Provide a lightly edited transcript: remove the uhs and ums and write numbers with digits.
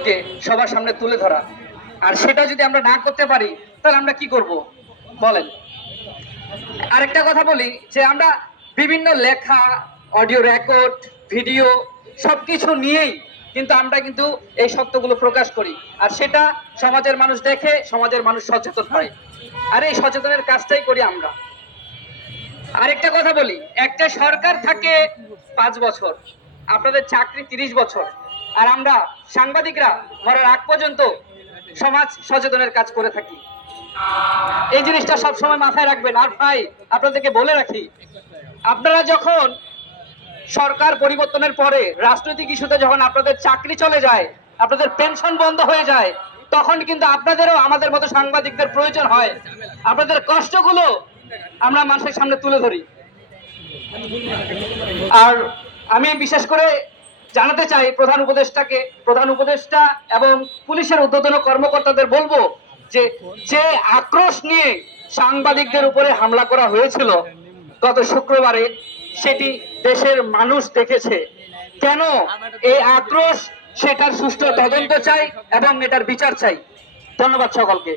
সত্যকে সবার সামনে তুলে ধরা। আর সেটা যদি আমরা না করতে পারি তাহলে আমরা কি করব বলেন? আরেকটা কথা বলি যে আমরা বিভিন্ন লেখা, অডিও রেকর্ড, ভিডিও সবকিছু নিয়েই কিন্তু আমরা কিন্তু এই সত্যগুলো প্রকাশ করি, আর সেটা সমাজের মানুষ দেখে, সমাজের মানুষ সচেতন হয়, আর এই সচেতনের কাজটাই করি আমরা। আরেকটা কথা বলি, একটা সরকার থাকে 5 বছর, আপনাদের চাকরি 30 বছর, আর আমরা সাংবাদিকরা মরার আগ পর্যন্ত সমাজ সচেতনের কাজ করে থাকি। এই জিনিসটা সবসময় মাথায় রাখবেন। আর ভাই, আপনাদেরকে বলে রাখি, আপনারা যখন সরকার পরিবর্তনের পরে রাজনৈতিক ইস্যুতে যখন আপনাদের চাকরি চলে যায়, আপনাদের পেনশন বন্ধ হয়ে যায়, তখন কিন্তু আপনাদেরও আমাদের মতো সাংবাদিকদের প্রয়োজন হয়। আপনাদের কষ্টগুলো আমরা মানুষের সামনে তুলে ধরি। আর আমি বিশেষ করে জানাতে চাই প্রধান উপদেষ্টা এবং পুলিশের ঊর্ধ্বতন কর্মকর্তাদের বলবো যে যে আক্রোশ নিয়ে সাংবাদিকদের উপরে হামলা করা হয়েছিল গত শুক্রবারে, সেটি দেশের মানুষ দেখেছে। কেন এই আক্রোশ, সেটার সুষ্ঠু তদন্ত চাই এবং এটার বিচার চাই। ধন্যবাদ সকলকে।